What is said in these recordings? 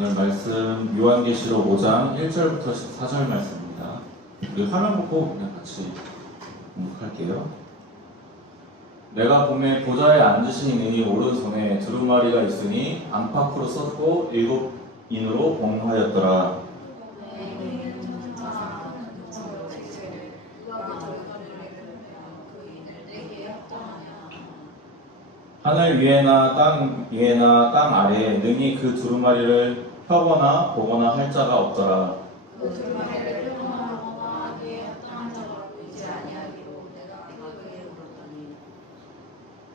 오늘 말씀 요한계시록 5장 1절부터 14절 말씀입니다. 우리 화면 보고 그냥 같이 공독할게요. 내가 보매 보좌에 앉으신 이의 오른손에 두루마리가 있으니 안팎으로 썼고 7인으로 복무하였더라. 하늘 위에나 땅 위에나 땅 아래에 능히 그 두루마리를 펴거나 보거나 할 자가 없더라. 그 두루마리를 펴거나 보거나 하기에 합당한 자가 보이지 아니하기로 내가 그에게 물었더니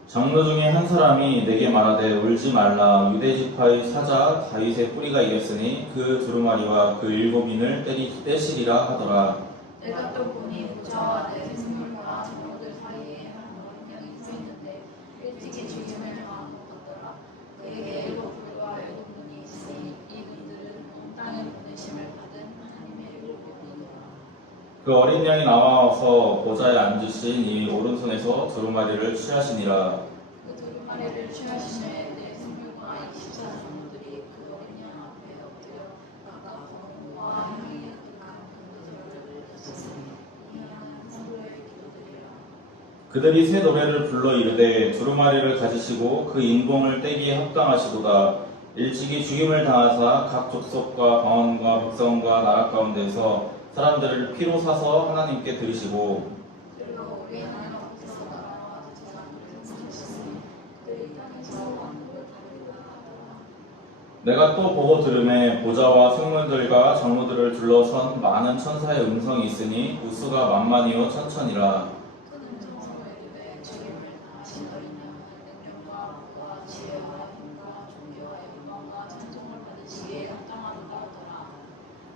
장로 중에 한 사람이 내게 말하되 울지 말라. 유대 지파의 사자 다윗의 뿌리가 이겼으니 그 두루마리와 그 7인을 떼시리라 하더라. 내가 또 보니 부자와 내 생물과 장로들 사이에 한 어린 양이 서 있는데 일찍이 죽임을 당한 것 같더라. 그에게 7뿔과 7눈이 있으니 이 눈들은 온 땅에 보내심을 받은 하나님의 7눈이더라. 그 어린 양이 나와서 보좌에 앉으신 이 오른손에서 두루마리를 취하시니라. 그 두루마리를 취하시매 내 생물과 24 장로들이 그 어린 양 앞에 엎드려 각각 거룩과 향이 가득한 금도절을 드렸으니 이 향은 성도의 기도들이라. 그들이 새 노래를 불러 이르되 두루마리를 가지시고 그 인봉을 떼기에 합당하시도다. 일찍이 죽임을 당하사 각 족속과 방언과 백성과 나라 가운데서 사람들을 피로 사서 하나님께 드리시고 그리고 우리 하나님 앞에서 나라와 제사장을 삼으셨으니 그들이 땅에서 왕국을 다루리라 하더라. 내가 또 보고 들음에 보좌와 생물들과 장로들을 둘러선 많은 천사의 음성이 있으니 우수가 만만이요 천천이라. 그는 정성을 이루되 죽임을 당하신 어린 양은 능력과 부와 지혜와 힘과 존귀와 영광과 찬송을 받으시기에 합당하도다 하더라.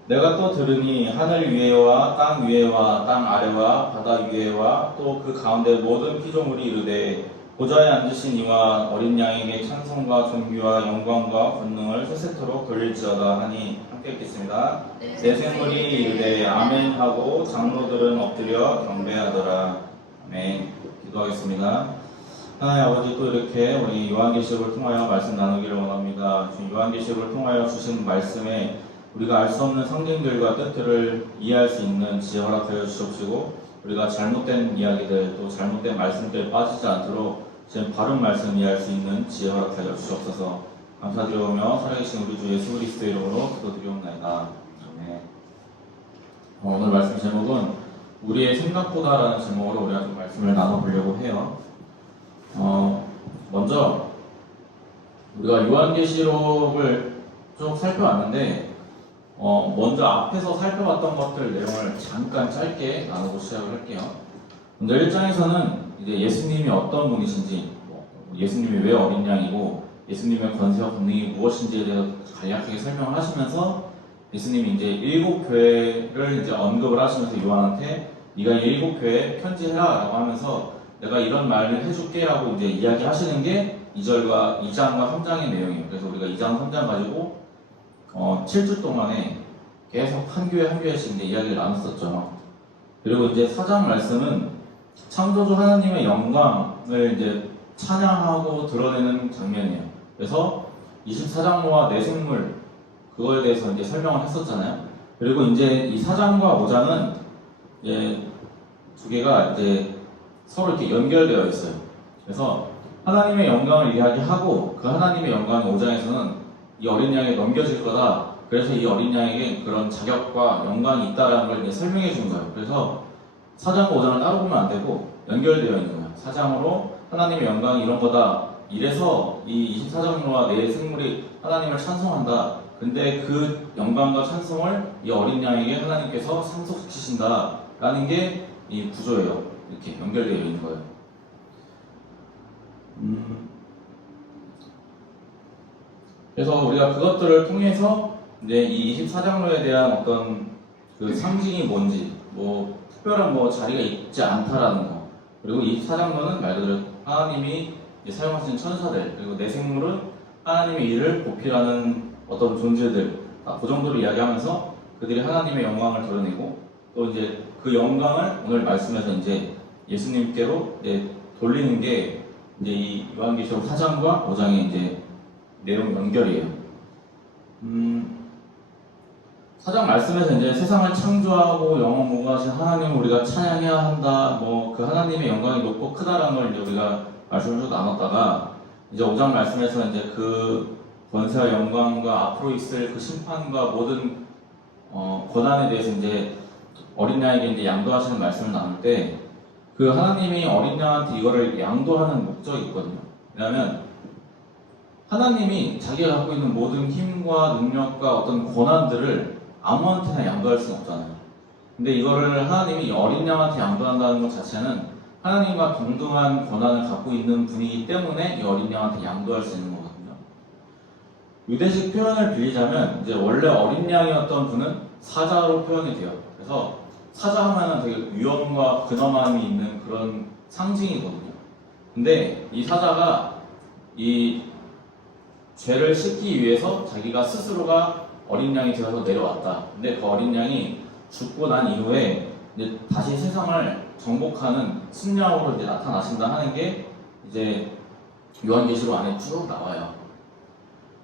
내가 또 들으니 하늘 위에와 땅 위에와 땅 아래와 바다 위에와 또 그 가운데 모든 피조물이 이르되 보좌에 앉으신 이와 어린 양에게 찬송과 존귀와 영광과 권능을 세세토록 돌릴지어다 하니 함께 읽겠습니다. 내 생물이 이르되 아멘 하고 장로들은 엎드려 경배하더라. 아멘. 기도하겠습니다. 하나님 아버지, 또 이렇게 우리 요한계시록을 통하여 말씀 나누기를 원합니다. 요한계시록을 통하여 주신 말씀에 우리가 알 수 없는 상징들과 뜻들을 이해할 수 있는 지혜 허락하여 주시옵시고, 우리가 잘못된 이야기들 또 잘못된 말씀들에 빠지지 않도록 지금 바른 말씀 이해할 수 있는 지혜 허락하여 주시옵소서. 감사드리오며 살아계신 우리 주 예수 그리스도의 이름으로 기도드리옵나이다. 아멘. 오늘 말씀 제목은 우리의 생각보다라는 제목으로 우리가 좀 말씀을 나눠보려고 해요. 먼저 우리가 요한계시록을 쭉 살펴왔는데 먼저 앞에서 살펴봤던 것들 내용을 잠깐 짧게 나누고 시작을 할게요. 먼저 1장에서는 이제 예수님이 어떤 분이신지, 예수님이 왜 어린 양이고, 예수님의 권세와 권능이 무엇인지에 대해서 간략하게 설명을 하시면서 예수님이 이제 7교회를 이제 언급을 하시면서 요한한테 네가 이 7교회에 편지해라라고 하면서 내가 이런 말을 해줄게라고 이제 이야기하시는 게 2장과 3장의 내용이에요. 그래서 우리가 2장, 3장 가지고 7주 동안에 계속 한 교회 한 교회씩 이제 이야기를 나눴었죠. 그리고 이제 4장 말씀은 창조주 하나님의 영광을 이제 찬양하고 드러내는 장면이에요. 그래서 24장로와 내생물 그거에 대해서 이제 설명을 했었잖아요. 그리고 이제 이 4장과 5장은 이제 두 개가 이제 서로 이렇게 연결되어 있어요. 그래서 하나님의 영광을 이야기하고 그 하나님의 영광이 5장에서는 이 어린 양에게 넘겨질 거다. 그래서 이 어린 양에게 그런 자격과 영광이 있다라는 걸 이제 설명해 준 거예요. 그래서 4장과 5장을 따로 보면 안 되고 연결되어 있는 거예요. 4장으로 하나님의 영광이 이런 거다. 이래서 이 24장로와 내 생물이 하나님을 찬송한다. 근데 그 영광과 찬송을 이 어린 양에게 하나님께서 상속시키신다라는 게 이 구조예요. 이렇게 연결되어 있는 거예요. 그래서 우리가 그것들을 통해서 이제 이 24장로에 대한 어떤 그 상징이 뭔지, 뭐 특별한 뭐 자리가 있지 않다라는 거, 그리고 24장로는 말 그대로 하나님이 사용하신 천사들, 그리고 내 생물은 하나님의 일을 보필하는 어떤 존재들, 그 정도로 이야기하면서 그들이 하나님의 영광을 드러내고, 또 이제 그 영광을 오늘 말씀에서 이제 예수님께로 이제 돌리는 게 이제 이 요한계시록 4장과 5장의 이제 내용 연결이에요. 사장 말씀에서 이제 세상을 창조하고 영원 무궁하신 하나님을 우리가 찬양해야 한다. 뭐 그 하나님의 영광이 높고 크다라는 걸 이제 우리가 말씀을 좀 나눴다가 이제 5장 말씀에서 이제 그 권세와 영광과 앞으로 있을 그 심판과 모든 고난에 대해서 이제 어린 양에게 이제 양도하시는 말씀을 나눌 때 그 하나님이 어린 양한테 이거를 양도하는 목적이 있거든요. 왜냐하면 하나님이 자기가 갖고 있는 모든 힘과 능력과 어떤 권한들을 아무한테나 양도할 수는 없잖아요. 근데 이거를 하나님이 어린 양한테 양도한다는 것 자체는 하나님과 동등한 권한을 갖고 있는 분이기 때문에 이 어린 양한테 양도할 수 있는 거거든요. 유대식 표현을 빌리자면 이제 원래 어린 양이었던 분은 사자로 표현이 돼요. 그래서 사자 하면은 되게 위엄과 근엄함이 있는 그런 상징이거든요. 근데 이 사자가 이 죄를 씻기 위해서 자기가 스스로가 어린 양이 되어서 내려왔다. 근데 그 어린 양이 죽고 난 이후에 이제 다시 세상을 정복하는 순양으로 이제 나타나신다 하는 게 이제 요한계시록 안에 쭉 나와요.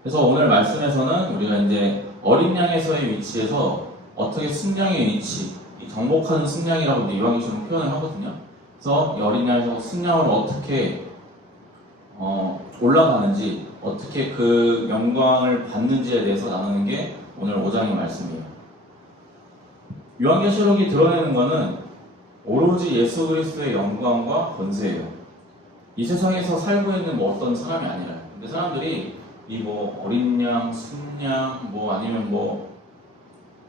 그래서 오늘 말씀에서는 우리가 이제 어린 양에서의 위치에서 어떻게 순양의 위치, 이 정복하는 순양이라고 이제 요한계시록 표현을 하거든요. 그래서 이 어린 양에서 순양으로 어떻게 올라가는지, 어떻게 그 영광을 받는지에 대해서 나누는 게 오늘 5장의 말씀이에요. 요한계시록이 드러내는 것은 오로지 예수 그리스도의 영광과 권세예요. 이 세상에서 살고 있는 뭐 어떤 사람이 아니라요. 근데 사람들이 이 뭐 어린 양, 순양, 뭐 아니면 뭐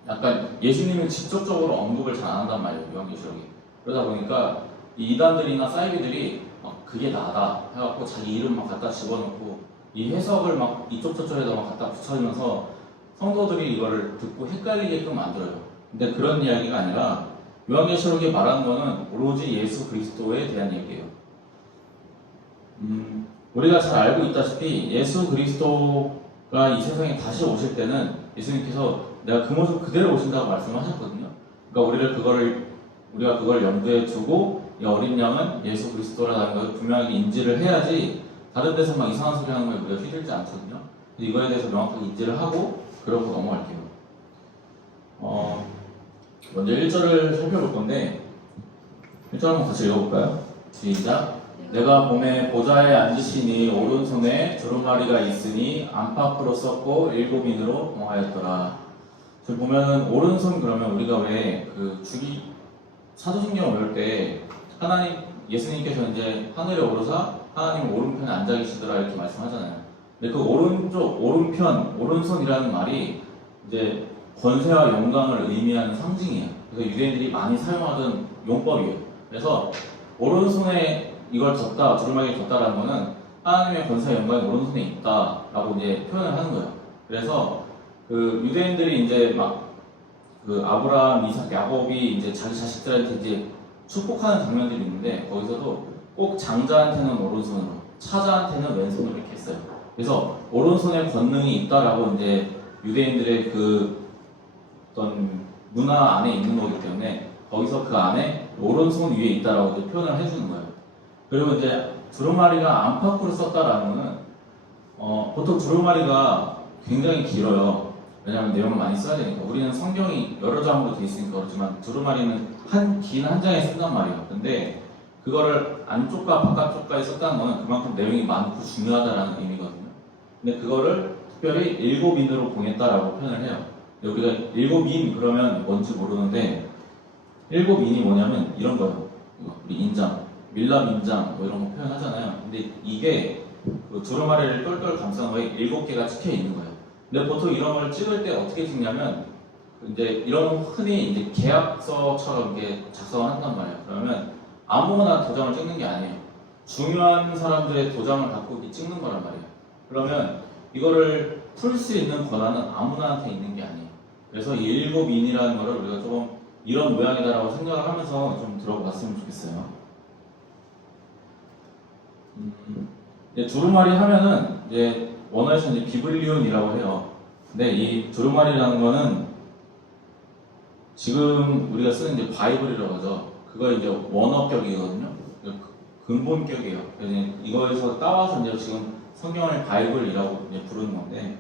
약간 예수님을 직접적으로 언급을 잘 안 한단 말이에요. 요한계시록이. 그러다 보니까 이 이단들이나 사이비들이 막 그게 나다 해갖고 자기 이름 막 갖다 집어넣고 이 해석을 막 이쪽 저쪽에다 막 갖다 붙여주면서 성도들이 이거를 듣고 헷갈리게끔 만들어요. 근데 그런 이야기가 아니라 요한계시록이 말하는 거는 오로지 예수 그리스도에 대한 얘기예요. 우리가 잘 알고 있다시피 예수 그리스도가 이 세상에 다시 오실 때는 예수님께서 내가 그 모습 그대로 오신다고 말씀하셨거든요. 그러니까 우리가 그걸 염두에 두고 이 어린 양은 예수 그리스도라는 걸 분명하게 인지를 해야지 다른 데서 막 이상한 소리 하는 거에 우리가 휘둘지 않거든요. 이거에 대해서 명확하게 인지를 하고 그러고 넘어갈게요. 먼저 1절을 살펴볼 건데 1절 한번 같이 읽어볼까요? 시작. 내가 봄에 보좌에 앉으시니 오른손에 두루마리가 있으니 안팎으로 썼고 7인으로 봉하였더라. 지금 보면은 오른손 그러면 우리가 왜 그 사도신경 외울 때 하나님 예수님께서 이제 하늘에 오르사 하나님 오른편에 앉아 계시더라 이렇게 말씀하잖아요. 근데 그 오른편, 오른손이라는 말이 이제 권세와 영광을 의미하는 상징이에요. 그래서 유대인들이 많이 사용하던 용법이에요. 그래서 오른손에 이걸 졌다, 두루마기를 졌다라는 거는 하나님의 권세와 영광이 오른손에 있다라고 이제 표현을 하는 거예요. 그래서 그 유대인들이 이제 막 그 아브라함, 이삭, 야곱이 이제 자기 자식들한테 이제 축복하는 장면들이 있는데 거기서도 꼭 장자한테는 오른손으로, 차자한테는 왼손으로 이렇게 했어요. 그래서 오른손에 권능이 있다라고 이제 유대인들의 그 어떤 문화 안에 있는 거기 때문에 거기서 그 안에 오른손 위에 있다라고 이제 표현을 해주는 거예요. 그리고 이제 두루마리가 안팎으로 썼다라는 거는 보통 두루마리가 굉장히 길어요. 왜냐하면 내용을 많이 써야 되니까. 우리는 성경이 여러 장으로 돼 있으니까 그렇지만 두루마리는 긴 한 장에 쓴단 말이에요. 근데 그거를 안쪽과 바깥쪽까지 썼다는 거는 그만큼 내용이 많고 중요하다라는 의미거든요. 근데 그거를 특별히 7인으로 봉했다라고 표현을 해요. 근데 우리가 7인 그러면 뭔지 모르는데 7인이 뭐냐면 이런 거예요. 우리 인장, 밀랍 인장 뭐 이런 거 표현하잖아요. 근데 이게 그 두루마리를 똘똘 감싼 거에 7개가 찍혀 있는 거예요. 근데 보통 이런 걸 찍을 때 어떻게 찍냐면 이제 이런 흔히 이제 계약서처럼 이렇게 작성을 한단 말이에요. 그러면 아무거나 도장을 찍는 게 아니에요. 중요한 사람들의 도장을 갖고 이렇게 찍는 거란 말이에요. 그러면 이거를 풀 수 있는 권한은 아무나한테 있는 게 아니에요. 그래서 이 7인이라는 거를 우리가 조금 이런 모양이다라고 생각을 하면서 좀 들어봤으면 좋겠어요. 두루마리 하면은 이제 원어에서 이제 비블리온이라고 해요. 근데 이 두루마리라는 거는 지금 우리가 쓰는 이제 바이블이라고 하죠. 그거 이제 원어격이거든요. 근본격이에요. 그래서 이거에서 따와서 이제 지금 성경을 바이블이라고 이제 부르는 건데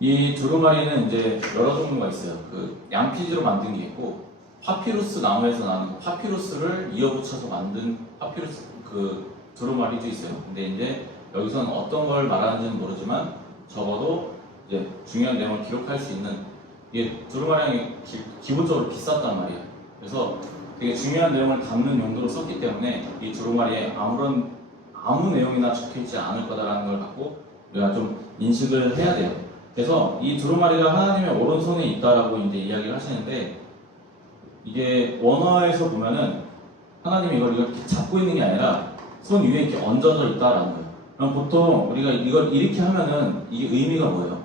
이 두루마리는 이제 여러 종류가 있어요. 그 양피지로 만든 게 있고 파피루스 나무에서 나는 그 파피루스를 이어붙여서 만든 파피루스 그 두루마리도 있어요. 근데 이제 여기서는 어떤 걸 말하는지는 모르지만 적어도 이제 중요한 내용을 기록할 수 있는 이게 두루마리가 기본적으로 비쌌단 말이에요. 그래서 되게 중요한 내용을 담는 용도로 썼기 때문에 이 두루마리에 아무 내용이나 적혀있지 않을 거다라는 걸 갖고 우리가 좀 인식을 해야 돼요. 그래서 이 두루마리가 하나님의 오른손에 있다라고 이제 이야기를 하시는데 이게 원어에서 보면은 하나님이 이걸 이렇게 잡고 있는 게 아니라 손 위에 이렇게 얹어져 있다라는 거예요. 그럼 보통 우리가 이걸 이렇게 하면은 이게 의미가 뭐예요?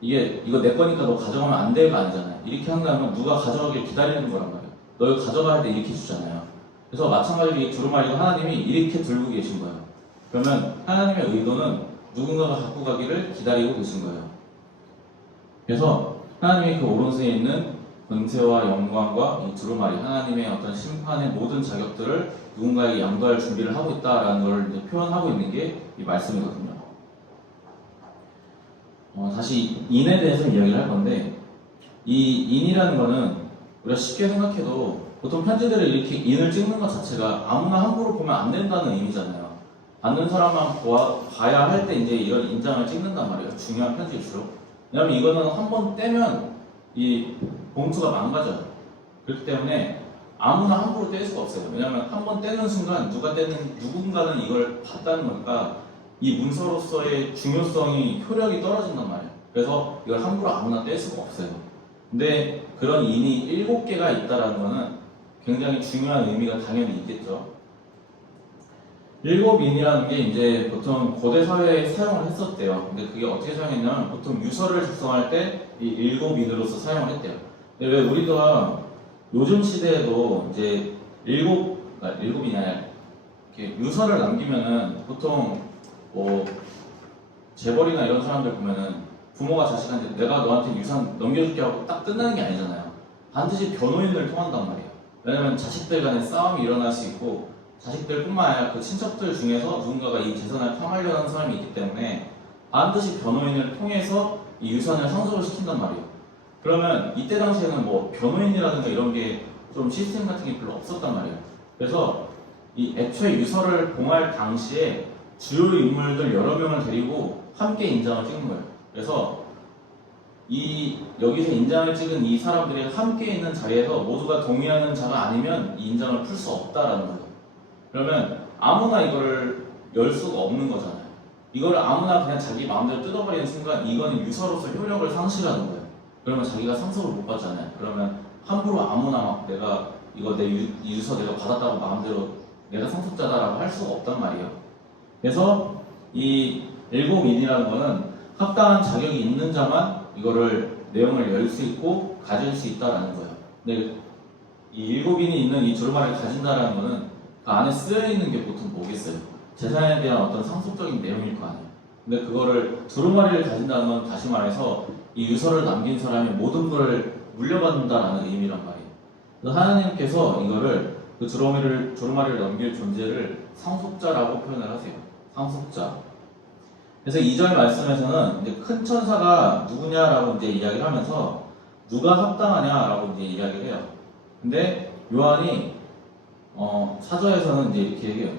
이거 내 거니까 너 가져가면 안 돼가 아니잖아요. 이렇게 한다면 누가 가져가길 기다리는 거란 말이에요. 너 이거 가져갈 때 이렇게 주잖아요. 그래서 마찬가지로 이 두루마리도 하나님이 이렇게 들고 계신 거예요. 그러면 하나님의 의도는 누군가가 갖고 가기를 기다리고 계신 거예요. 그래서 하나님이 그 오른손에 있는 권세와 영광과 이 두루마리, 하나님의 어떤 심판의 모든 자격들을 누군가에게 양도할 준비를 하고 있다라는 걸 이제 표현하고 있는 게 이 말씀이거든요. 다시 인에 대해서 이야기를 할 건데 이 인이라는 거는 우리가 쉽게 생각해도 보통 편지들을 이렇게 인을 찍는 것 자체가 아무나 함부로 보면 안 된다는 의미잖아요. 받는 사람만 봐야 할 때 이제 이런 인장을 찍는단 말이에요. 중요한 편지일수록. 왜냐면 이거는 한 번 떼면 이 봉투가 망가져요. 그렇기 때문에 아무나 함부로 뗄 수가 없어요. 왜냐면 한 번 떼는 순간 누군가는 이걸 봤다는 거니까 이 문서로서의 중요성이 효력이 떨어진단 말이에요. 그래서 이걸 함부로 아무나 뗄 수가 없어요. 근데 그런 인이 7개가 있다라는 거는 굉장히 중요한 의미가 당연히 있겠죠. 7인이라는 게 이제 보통 고대 사회에 사용을 했었대요. 근데 그게 어떻게 사용했냐면 보통 유서를 작성할 때 이 7인으로서 사용을 했대요. 근데 왜 우리가 요즘 시대에도 이제 7인이 아니라 이렇게 유서를 남기면은 보통 뭐 재벌이나 이런 사람들 보면은 부모가 자식한테 내가 너한테 유산 넘겨줄게 하고 딱 끝나는 게 아니잖아요. 반드시 변호인을 통한단 말이에요. 왜냐면 자식들 간에 싸움이 일어날 수 있고 자식들뿐만 아니라 그 친척들 중에서 누군가가 이 재산을 탕하려는 사람이 있기 때문에 반드시 변호인을 통해서 이 유산을 상속을 시킨단 말이에요. 그러면 이때 당시에는 뭐 변호인이라든가 이런 게 좀 시스템 같은 게 별로 없었단 말이에요. 그래서 이 애초에 유서를 봉할 당시에 주요 인물들 여러 명을 데리고 함께 인장을 찍는 거예요. 그래서 여기서 인장을 찍은 이 사람들이 함께 있는 자리에서 모두가 동의하는 자가 아니면 이 인장을 풀 수 없다라는 거예요. 그러면 아무나 이거를 열 수가 없는 거잖아요. 이거를 아무나 그냥 자기 마음대로 뜯어버리는 순간 이거는 유서로서 효력을 상실하는 거예요. 그러면 자기가 상속을 못 받잖아요. 그러면 함부로 아무나 막 내가 이거 내 유서 내가 받았다고 마음대로 내가 상속자다라고 할 수가 없단 말이에요. 그래서 이 7인이라는 거는 합당한 자격이 있는 자만 이거를 내용을 열 수 있고 가질 수 있다라는 거예요. 근데 이 7인이 있는 이 두루마리를 가진다라는 거는 그 안에 쓰여 있는 게 보통 뭐겠어요? 재산에 대한 어떤 상속적인 내용일 거 아니에요. 근데 그거를 두루마리를 가진다는 건 다시 말해서 이 유서를 남긴 사람이 모든 걸 물려받는다라는 의미란 말이에요. 그래서 하나님께서 이거를 그 두루마리를 넘길 존재를 상속자라고 표현을 하세요. 상속자. 그래서 2절 말씀에서는 이제 큰 천사가 누구냐라고 이제 이야기를 하면서 누가 합당하냐라고 이제 이야기를 해요. 근데 요한이 사저에서는 이제 이렇게 얘기해요.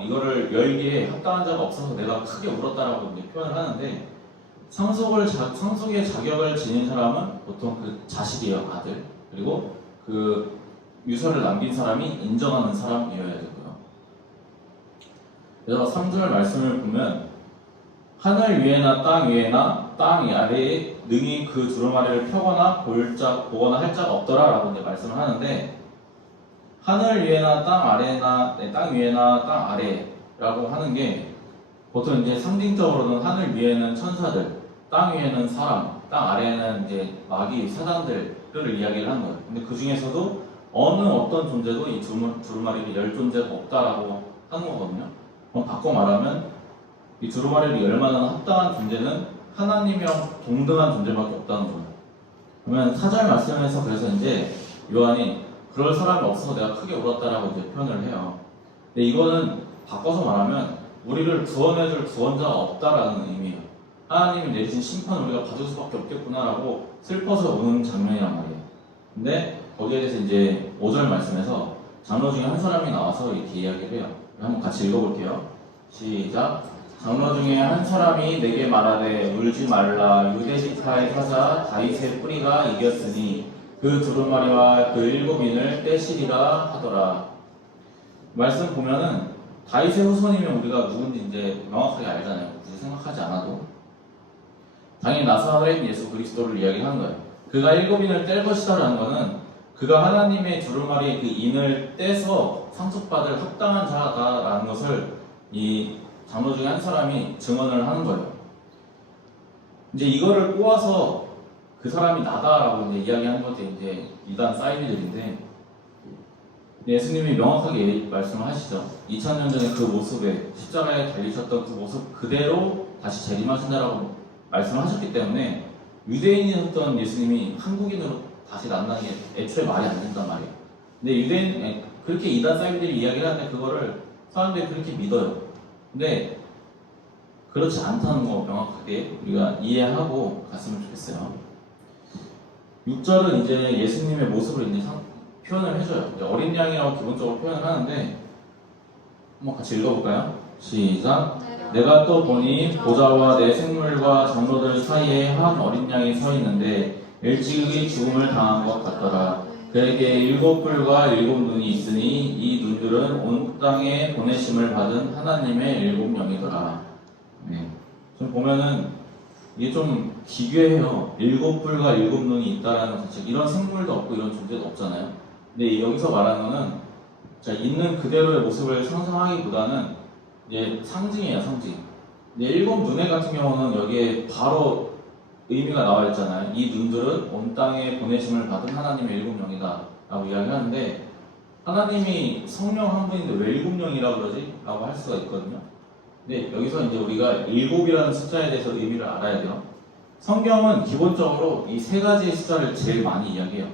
이거를 열기에 합당한 자가 없어서 내가 크게 울었다라고 이제 표현을 하는데 상속의 자격을 지닌 사람은 보통 그 자식이에요, 아들. 그리고 그 유서를 남긴 사람이 인정하는 사람이어야 되고요. 그래서 3절 말씀을 보면 하늘 위에나 땅 위에나 땅 아래에 능히 그 두루마리를 펴거나 보거나 할 자가 없더라라고 이제 말씀을 하는데 하늘 위에나 땅 위에나 땅 아래라고 하는 게 보통 이제 상징적으로는 하늘 위에는 천사들, 땅 위에는 사람, 땅 아래에는 이제 마귀, 사단들을 이야기를 하는 거예요. 근데 그 중에서도 어떤 존재도 이 두루마리를 열 존재가 없다라고 하는 거거든요. 그럼 바꿔 말하면 이 두루마리를 열 만한 합당한 존재는 하나님이랑 동등한 존재밖에 없다는 거예요. 그러면 4절 말씀에서 그래서 이제 요한이 그럴 사람이 없어서 내가 크게 울었다라고 이제 표현을 해요. 근데 이거는 바꿔서 말하면 우리를 구원해줄 구원자가 없다라는 의미예요. 하나님이 내리신 심판을 우리가 받을 수밖에 없겠구나라고 슬퍼서 우는 장면이란 말이에요. 근데 거기에 대해서 이제 5절 말씀에서 장로 중에 한 사람이 나와서 이렇게 이야기를 해요. 한번 같이 읽어볼게요. 시작. 장로 중에 한 사람이 내게 말하되 울지 말라. 유대지파의 사자 다윗의 뿌리가 이겼으니 그 두루마리와 그 7인을 떼시리라 하더라. 말씀 보면은 다윗의 후손이면 우리가 누군지 이제 명확하게 알잖아요. 굳이 생각하지 않아도. 당연히 나사렛 예수 그리스도를 이야기하는 거예요. 그가 7인을 뗄 것이다라는 거는 그가 하나님의 두루마리의 그 인을 떼서 상속받을 합당한 자다라는 것을 이 장로 중에 한 사람이 증언을 하는 거예요. 이제 이거를 꼬아서 그 사람이 나다라고 이제 이야기하는 것들이 이제 이단 사이비들인데 예수님이 명확하게 말씀을 하시죠. 2000년 전에 그 모습에 십자가에 달리셨던 그 모습 그대로 다시 재림하신다라고 말씀을 하셨기 때문에 유대인이었던 예수님이 한국인으로 다시 난다는 게 애초에 말이 안 된단 말이에요. 근데 유대인 그렇게 이단 사이비들이 이야기를 하는데 그거를 사람들이 그렇게 믿어요. 근데 그렇지 않다는 거 명확하게 우리가 이해하고 갔으면 좋겠어요. 6절은 이제 예수님의 모습을 이제 표현을 해줘요. 이제 어린 양이라고 기본적으로 표현을 하는데 한번 같이 읽어볼까요? 시작. 내가 또 보니 보좌와 내 생물과 장로들 사이에 한 어린 양이 서 있는데 일찍이 죽음을 당한 것 같더라. 그에게 7뿔과 7눈이 있으니 이 눈들은 온 땅에 보내심을 받은 하나님의 7영이더라. 네. 좀 보면은 이게 좀 기괴해요. 7뿔과 7눈이 있다라는 자체. 이런 생물도 없고 이런 존재도 없잖아요. 근데 여기서 말하는 거는 자, 있는 그대로의 모습을 상상하기보다는 이제 상징이에요, 상징. 근데 7눈에 같은 경우는 여기에 바로 의미가 나와 있잖아요. 이 눈들은 온 땅에 보내심을 받은 하나님의 7영이다 라고 이야기하는데 하나님이 성령 한 분인데 왜 7영이라고 그러지? 라고 할 수가 있거든요. 근데 여기서 이제 우리가 7이라는 숫자에 대해서 의미를 알아야 돼요. 성경은 기본적으로 이 세 가지의 숫자를 제일 많이 이야기해요.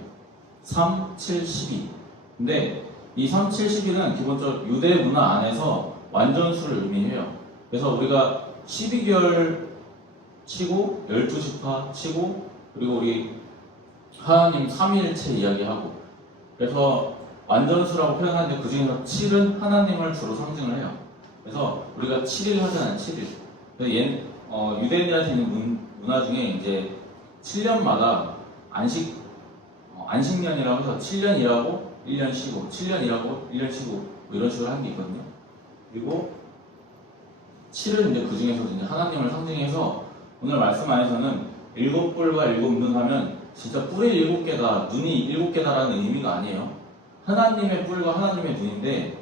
3, 7, 12. 근데 이 3, 7, 12는 기본적으로 유대 문화 안에서 완전수를 의미해요. 그래서 우리가 12개월 치고 12지파 치고 그리고 우리 하나님 3일체 이야기하고 그래서 완전수라고 표현하는데 그 중에서 7은 하나님을 주로 상징을 해요. 그래서 우리가 7일 하잖아요. 7일. 유대인들한테 있는 문화 중에 이제 7년마다 안식년이라고 해서 7년 일하고 1년 쉬고 7년 일하고 1년 쉬고 뭐 이런 식으로 하는 게 있거든요. 그리고 7은 이제 그 중에서 이제 하나님을 상징해서 오늘 말씀 안에서는 7뿔과 7눈 하면 진짜 뿔이 7개다, 눈이 7개다라는 의미가 아니에요. 하나님의 뿔과 하나님의 눈인데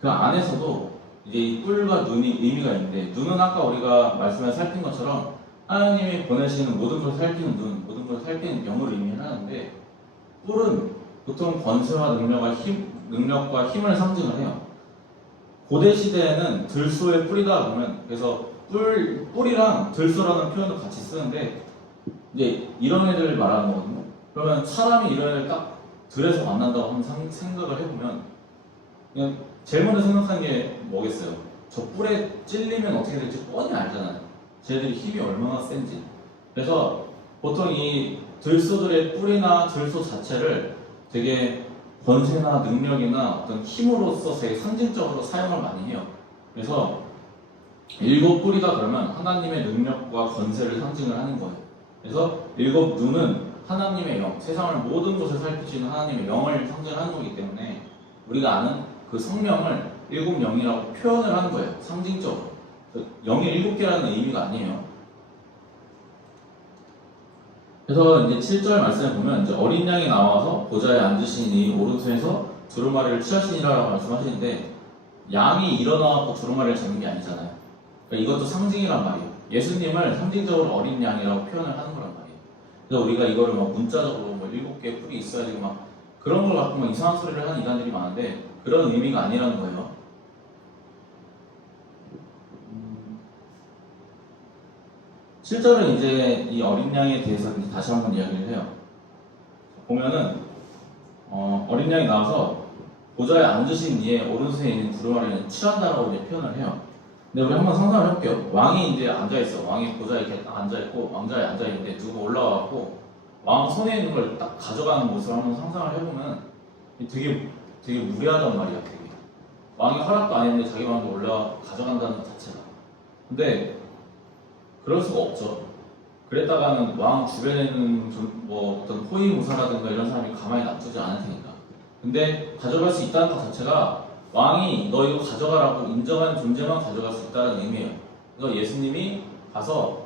그 안에서도 이제 이 뿔과 눈이 의미가 있는데 눈은 아까 우리가 말씀에 살핀 것처럼 하나님이 보내시는 모든 것을 살피는 눈, 모든 것을 살피는 영을 의미를 하는데 뿔은 보통 권세와 능력과 힘을 상징을 해요. 고대 시대에는 들소의 뿔이다 보면 그래서 뿔이랑 들소라는 표현도 같이 쓰는데 이제 이런 애들을 말하는 거거든요. 그러면 사람이 이런 애를 딱 들에서 만난다고 한번 생각을 해보면 그냥 제일 먼저 생각하는 게 뭐겠어요? 저 뿔에 찔리면 어떻게 될지 뻔히 알잖아요. 쟤들이 힘이 얼마나 센지. 그래서 보통 이 들소들의 뿔이나 들소 자체를 되게 권세나 능력이나 어떤 힘으로서 되게 상징적으로 사용을 많이 해요. 그래서 7뿔이다 그러면 하나님의 능력과 권세를 상징을 하는 거예요. 그래서 7눈은 하나님의 영, 세상을 모든 곳에 살피시는 하나님의 영을 상징하는 거기 때문에 우리가 아는 그 성령을 7영이라고 표현을 하는 거예요. 상징적으로. 영이 7개라는 의미가 아니에요. 그래서 이제 7절 말씀에 보면 이제 어린 양이 나와서 보좌에 앉으시니 오른손에서 두루마리를 취하시니라라고 말씀하시는데 양이 일어나고 두루마리를 잡는 게 아니잖아요. 그러니까 이것도 상징이란 말이에요. 예수님을 상징적으로 어린 양이라고 표현을 하는 거란 말이에요. 그래서 우리가 이거를 막 문자적으로 뭐 7개 뿔이 있어야지 막 그런 걸 갖고 막 이상한 소리를 하는 이단들이 많은데 그런 의미가 아니라는 거예요. 7절은 이제 이 어린 양에 대해서 이제 다시 한번 이야기를 해요. 보면은 어린 양이 나와서 보좌에 앉으신 이에 오른손에 있는 두루마리는 취한다라고 이제 표현을 해요. 근데 우리 한번 상상을 해볼게요. 왕이 이제 앉아있어. 왕이 보좌에 이렇게 딱 앉아있고, 왕자에 앉아있는데 누가 올라와갖고 왕 손에 있는 걸 딱 가져가는 모습을 한번 상상을 해보면 되게 무례하단 말이야. 되게. 왕이 허락도 안 했는데 자기 왕도 올라와 가져간다는 것 자체가. 근데 그럴 수가 없죠. 그랬다가는 왕 주변에 있는 뭐 어떤 호위무사라든가 이런 사람이 가만히 놔두지 않을 테니까. 근데 가져갈 수 있다는 것 자체가 왕이 너 이거 가져가라고 인정한 존재만 가져갈 수 있다는 의미예요. 그래서 예수님이 가서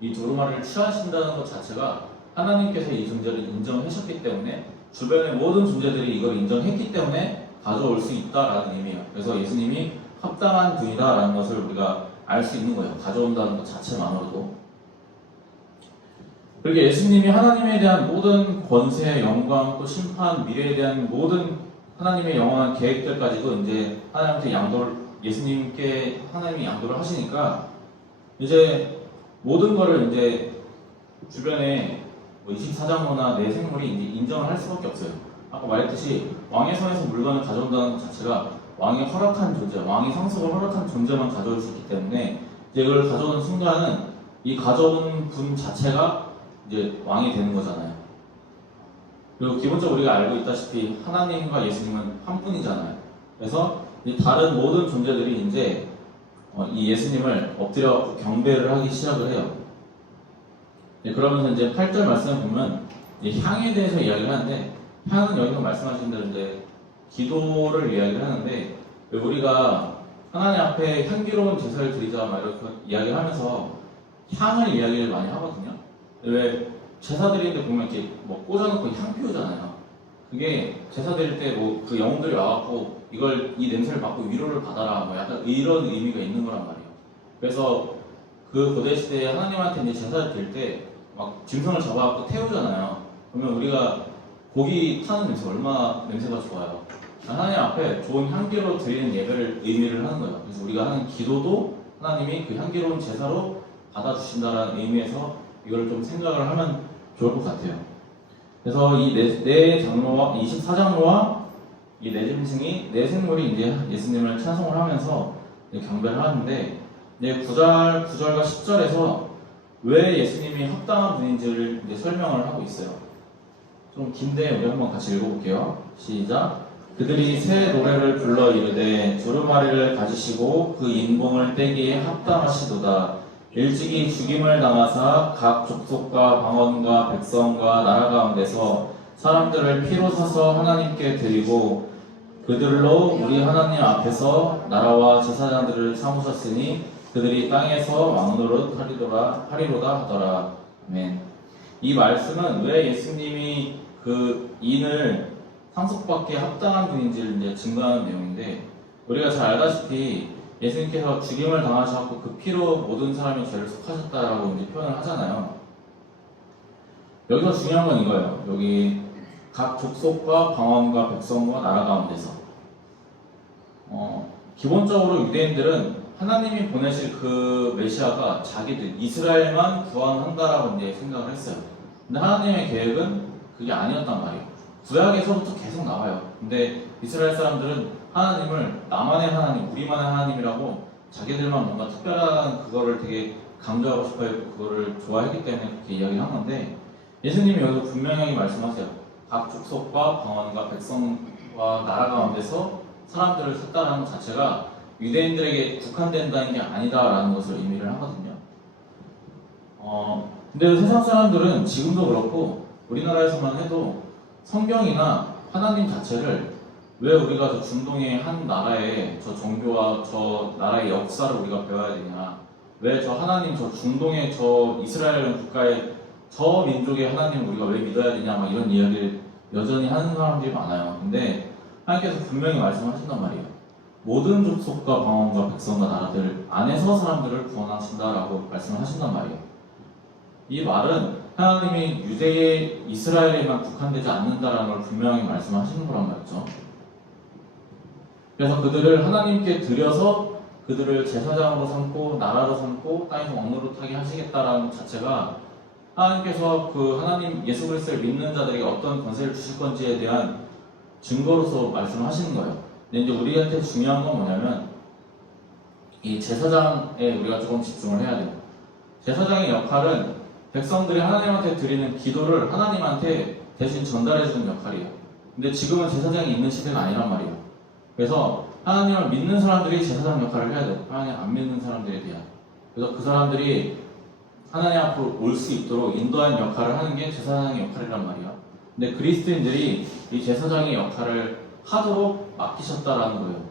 이 두루마리를 취하신다는 것 자체가 하나님께서 이 존재를 인정하셨기 때문에 주변의 모든 존재들이 이걸 인정했기 때문에 가져올 수 있다라는 의미예요. 그래서 예수님이 합당한 분이다라는 것을 우리가 알 수 있는 거예요. 가져온다는 것 자체만으로도. 그리고 예수님이 하나님에 대한 모든 권세, 영광, 또 심판, 미래에 대한 모든 하나님의 영원한 계획들까지도 이제 예수님께 하나님이 양도를 하시니까 이제 모든 거를 이제 주변에 24장로나 내 생물이 이제 인정을 할 수밖에 없어요. 아까 말했듯이 왕의 손에서 물건을 가져온다는 것 자체가 왕이 허락한 존재, 왕이 상속을 허락한 존재만 가져올 수 있기 때문에 이제 이걸 가져오는 순간은 이 가져온 분 자체가 이제 왕이 되는 거잖아요. 그리고 기본적으로 우리가 알고 있다시피 하나님과 예수님은 한 분이잖아요. 그래서 이 다른 모든 존재들이 이제 이 예수님을 엎드려 경배를 하기 시작을 해요. 그러면서 이제 8절 말씀을 보면 이제 향에 대해서 이야기를 하는데, 향은 여기서 말씀하신 대로 이제 기도를 이야기를 하는데, 우리가 하나님 앞에 향기로운 제사를 드리자 막 이렇게 이야기를 하면서 향을 이야기를 많이 하거든요. 왜 제사 드릴 때 보면 이렇게 뭐 꽂아놓고 향 피우잖아요. 그게 제사 드릴 때 뭐 그 영혼들이 와갖고 이 냄새를 맡고 위로를 받아라 뭐 약간 이런 의미가 있는 거란 말이에요. 그래서 그 고대 시대에 하나님한테 이제 제사를 드릴 때 막 짐승을 잡아갖고 태우잖아요. 그러면 우리가 고기 타는 냄새 얼마나 냄새가 좋아요. 하나님 앞에 좋은 향기로 드리는 예배를 의미를 하는 거예요. 그래서 우리가 하는 기도도 하나님이 그 향기로운 제사로 받아주신다는 의미에서 이걸 좀 생각을 하면 좋을 것 같아요. 그래서 이 네 장로와 24장로와 이 네 짐승이 네 생물이 이제 예수님을 찬송을 하면서 경배를 하는데, 이제 9절과 10절에서 왜 예수님이 합당한 분인지를 이제 설명을 하고 있어요. 좀 긴데 우리 한번 같이 읽어볼게요. 시작. 그들이 새 노래를 불러 이르되 두루마리를 가지시고 그 인봉을 떼기에 합당하시도다. 일찍이 죽임을 당하사 각 족속과 방언과 백성과 나라 가운데서 사람들을 피로 사서 하나님께 드리고 그들로 우리 하나님 앞에서 나라와 제사장들을 삼으셨으니 그들이 땅에서 왕노릇 하리로다 하더라. 아멘. 이 말씀은 왜 예수님이 그 인을 상속받기에 합당한 분인지를 이제 증거하는 내용인데, 우리가 잘 알다시피 예수님께서 죽임을 당하셔서 그 피로 모든 사람이 죄를 속하셨다라고 이제 표현을 하잖아요. 여기서 중요한 건 이거예요. 여기 각 족속과 방언과 백성과 나라 가운데서 기본적으로 유대인들은 하나님이 보내실 그 메시아가 자기들 이스라엘만 구원한다라고 이제 생각을 했어요. 근데 하나님의 계획은 그게 아니었단 말이에요. 구약에서부터 계속 나와요. 근데 이스라엘 사람들은 하나님을 나만의 하나님, 우리만의 하나님이라고 자기들만 뭔가 특별한 그거를 되게 강조하고 싶어요. 그거를 좋아했기 때문에 그렇게 이야기를 한 건데, 예수님이 여기서 분명히 말씀하세요. 각 족속과 방언과 백성과 나라 가운데서 사람들을 샀다는 것 자체가 유대인들에게 국한된다는 게 아니다라는 것을 의미를 하거든요. 근데 세상 사람들은 지금도 그렇고 우리나라에서만 해도 성경이나 하나님 자체를 왜 우리가 저 중동의 한 나라의 저 종교와 저 나라의 역사를 우리가 배워야 되냐, 왜 저 하나님 저 중동의 저 이스라엘 국가의 저 민족의 하나님을 우리가 왜 믿어야 되냐 막 이런 이야기를 여전히 하는 사람들이 많아요. 근데 하나님께서 분명히 말씀하신단 말이에요. 모든 족속과 방언과 백성과 나라들 안에서 사람들을 구원하신다라고 말씀을 하신단 말이에요. 이 말은 하나님이 유대의 이스라엘에만 국한되지 않는다라는 걸 분명히 말씀하시는 거란 말이죠. 그래서 그들을 하나님께 드려서 그들을 제사장으로 삼고 나라로 삼고 땅에서 왕노릇하게 하시겠다라는 것 자체가 하나님께서 그 하나님 예수 그리스도를 믿는 자들에게 어떤 권세를 주실 건지에 대한 증거로서 말씀을 하시는 거예요. 근데 이제 우리한테 중요한 건 뭐냐면, 이 제사장에 우리가 조금 집중을 해야 돼요. 제사장의 역할은 백성들이 하나님한테 드리는 기도를 하나님한테 대신 전달해주는 역할이에요. 근데 지금은 제사장이 있는 시대가 아니란 말이에요. 그래서 하나님을 믿는 사람들이 제사장 역할을 해야 돼요. 하나님 안 믿는 사람들에 대한. 그래서 그 사람들이 하나님 앞으로 올 수 있도록 인도하는 역할을 하는 게 제사장의 역할이란 말이에요. 근데 그리스도인들이 이 제사장의 역할을 하도록 맡기셨다라는 거예요.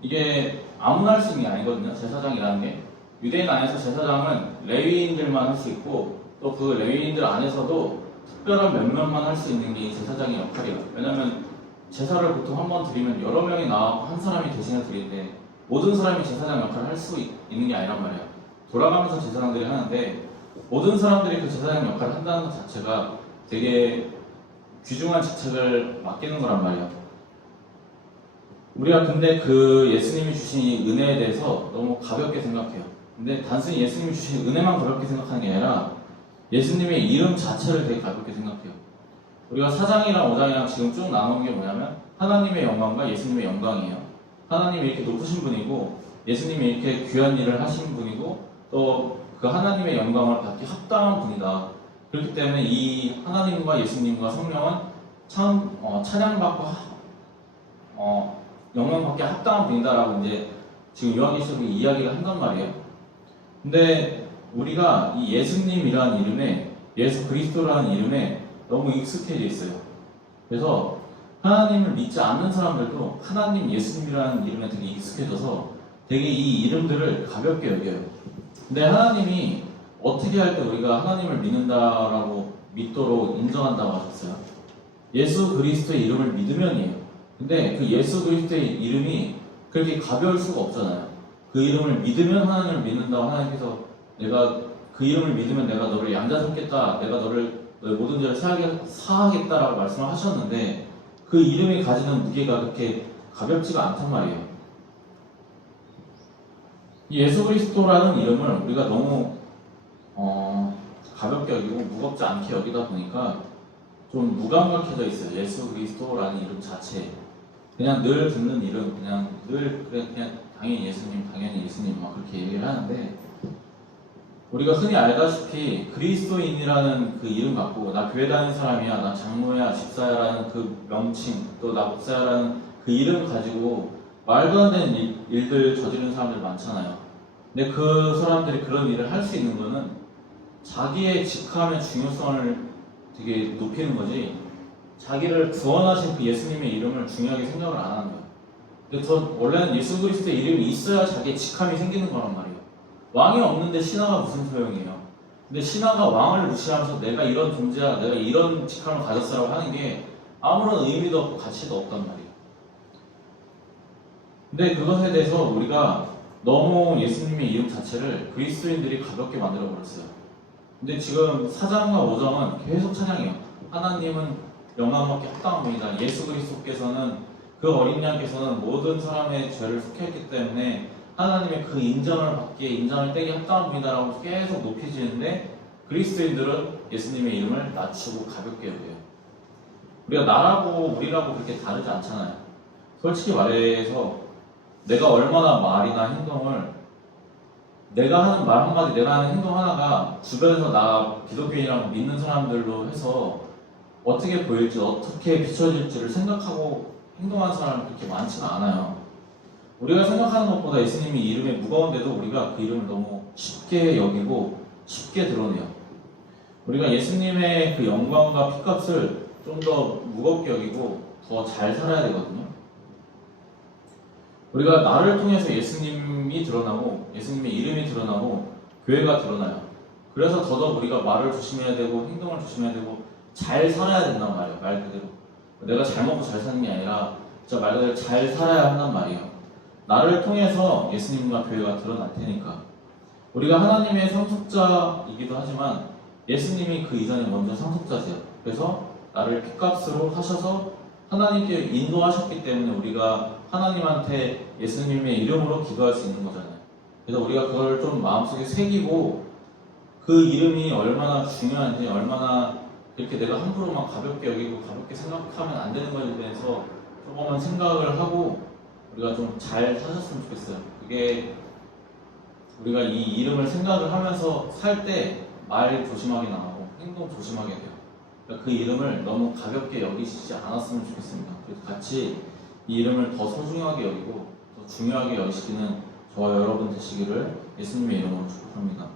이게 아무나 할 수 있는 게 아니거든요. 제사장이라는 게. 유대인 안에서 제사장은 레위인들만 할 수 있고 또 그 레위인들 안에서도 특별한 몇몇만 할 수 있는 게 이 제사장의 역할이에요. 왜냐하면 제사를 보통 한 번 드리면 여러 명이 나와서 한 사람이 대신해 드리는데 모든 사람이 제사장 역할을 할 수 있는 게 아니란 말이에요. 돌아가면서 제사장들이 하는데 모든 사람들이 그 제사장 역할을 한다는 것 자체가 되게 귀중한 직책을 맡기는 거란 말이에요. 우리가 근데 그 예수님이 주신 이 은혜에 대해서 너무 가볍게 생각해요. 근데 단순히 예수님이 주신 은혜만 가볍게 생각하는 게 아니라 예수님의 이름 자체를 되게 가볍게 생각해요. 우리가 4장이랑 5장이랑 지금 쭉 나누는 게 뭐냐면 하나님의 영광과 예수님의 영광이에요. 하나님이 이렇게 높으신 분이고 예수님이 이렇게 귀한 일을 하신 분이고 또 그 하나님의 영광을 받기 합당한 분이다. 그렇기 때문에 이 하나님과 예수님과 성령은 참 찬양받고 영광받기 합당한 분이다라고 이제 지금 요한계시록이 이야기를 한단 말이에요. 근데 우리가 이 예수님이라는 이름에 예수 그리스도라는 이름에 너무 익숙해져 있어요. 그래서 하나님을 믿지 않는 사람들도 하나님 예수님이라는 이름에 되게 익숙해져서 되게 이 이름들을 가볍게 여겨요. 근데 하나님이 어떻게 할 때 우리가 하나님을 믿는다라고 믿도록 인정한다고 하셨어요? 예수 그리스도의 이름을 믿으면이에요. 근데 그 예수 그리스도의 이름이 그렇게 가벼울 수가 없잖아요. 그 이름을 믿으면 하나님을 믿는다고 하나님께서 내가 그 이름을 믿으면 내가 너를 양자삼겠다, 내가 너의 모든 죄를 사하겠다라고 말씀을 하셨는데 그 이름이 가지는 무게가 그렇게 가볍지가 않단 말이에요. 예수 그리스도라는 이름을 우리가 너무 가볍게 여기고 무겁지 않게 여기다 보니까 좀 무감각해져 있어요. 예수 그리스도라는 이름 자체. 그냥 늘 듣는 이름, 그냥 당연히 예수님 막 그렇게 얘기를 하는데 우리가 흔히 알다시피 그리스도인이라는 그 이름 갖고 나 교회 다니는 사람이야, 나 장로야, 집사야라는 그 명칭, 또 나 목사야라는 그 이름 가지고 말도 안 되는 일들 저지르는 사람들 많잖아요. 근데 그 사람들이 그런 일을 할 수 있는 거는 자기의 직함의 중요성을 되게 높이는 거지 자기를 구원하신 그 예수님의 이름을 중요하게 생각을 안 하는 거예요. 근데 원래는 예수 그리스도의 이름이 있어야 자기의 직함이 생기는 거란 말이에요. 왕이 없는데 신하가 무슨 소용이에요. 근데 신하가 왕을 무시하면서 내가 이런 존재야, 내가 이런 직함을 가졌어라고 하는 게 아무런 의미도 없고 가치도 없단 말이에요. 근데 그것에 대해서 우리가 너무 예수님의 이름 자체를 그리스도인들이 가볍게 만들어버렸어요. 근데 지금 4장과 5장은 계속 찬양해요. 하나님은 영광받기 합당한 분이다. 예수 그리스도께서는 그 어린 양께서는 모든 사람의 죄를 속했기 때문에 하나님의 그 인정을 떼기 합당한 분이다라고 계속 높이지는데 그리스도인들은 예수님의 이름을 낮추고 가볍게 여겨요. 우리가 나라고 우리라고 그렇게 다르지 않잖아요. 솔직히 말해서 내가 얼마나 말이나 행동을 내가 하는 말 한마디, 내가 하는 행동 하나가 주변에서 나 기독교인이라고 믿는 사람들로 해서 어떻게 보일지, 어떻게 비춰질지를 생각하고 행동하는 사람은 그렇게 많지가 않아요. 우리가 생각하는 것보다 예수님이 이름이 무거운데도 우리가 그 이름을 너무 쉽게 여기고 쉽게 드러내요. 우리가 예수님의 그 영광과 피값을 좀 더 무겁게 여기고 더 잘 살아야 되거든요. 우리가 나를 통해서 예수님이 드러나고 예수님의 이름이 드러나고 교회가 드러나요. 그래서 더더욱 우리가 말을 조심해야 되고 행동을 조심해야 되고 잘 살아야 된단 말이에요. 말 그대로 내가 잘 먹고 잘 사는 게 아니라 진짜 말 그대로 잘 살아야 한단 말이에요. 나를 통해서 예수님과 교회가 드러날 테니까. 우리가 하나님의 상속자이기도 하지만 예수님이 그 이전에 먼저 상속자세요. 그래서 나를 핏값으로 하셔서 하나님께 인도하셨기 때문에 우리가 하나님한테 예수님의 이름으로 기도할 수 있는 거잖아요. 그래서 우리가 그걸 좀 마음속에 새기고 그 이름이 얼마나 중요한지, 얼마나 이렇게 내가 함부로만 가볍게 여기고 가볍게 생각하면 안 되는 것에 대해서 조금만 생각을 하고 우리가 좀 잘 사셨으면 좋겠어요. 그게 우리가 이 이름을 생각을 하면서 살 때 말 조심하게 나가고 행동 조심하게 돼요. 그러니까 그 이름을 너무 가볍게 여기시지 않았으면 좋겠습니다. 그래서 같이 이 이름을 더 소중하게 여기고 더 중요하게 여기시는 저와 여러분 되시기를 예수님의 이름으로 축복합니다.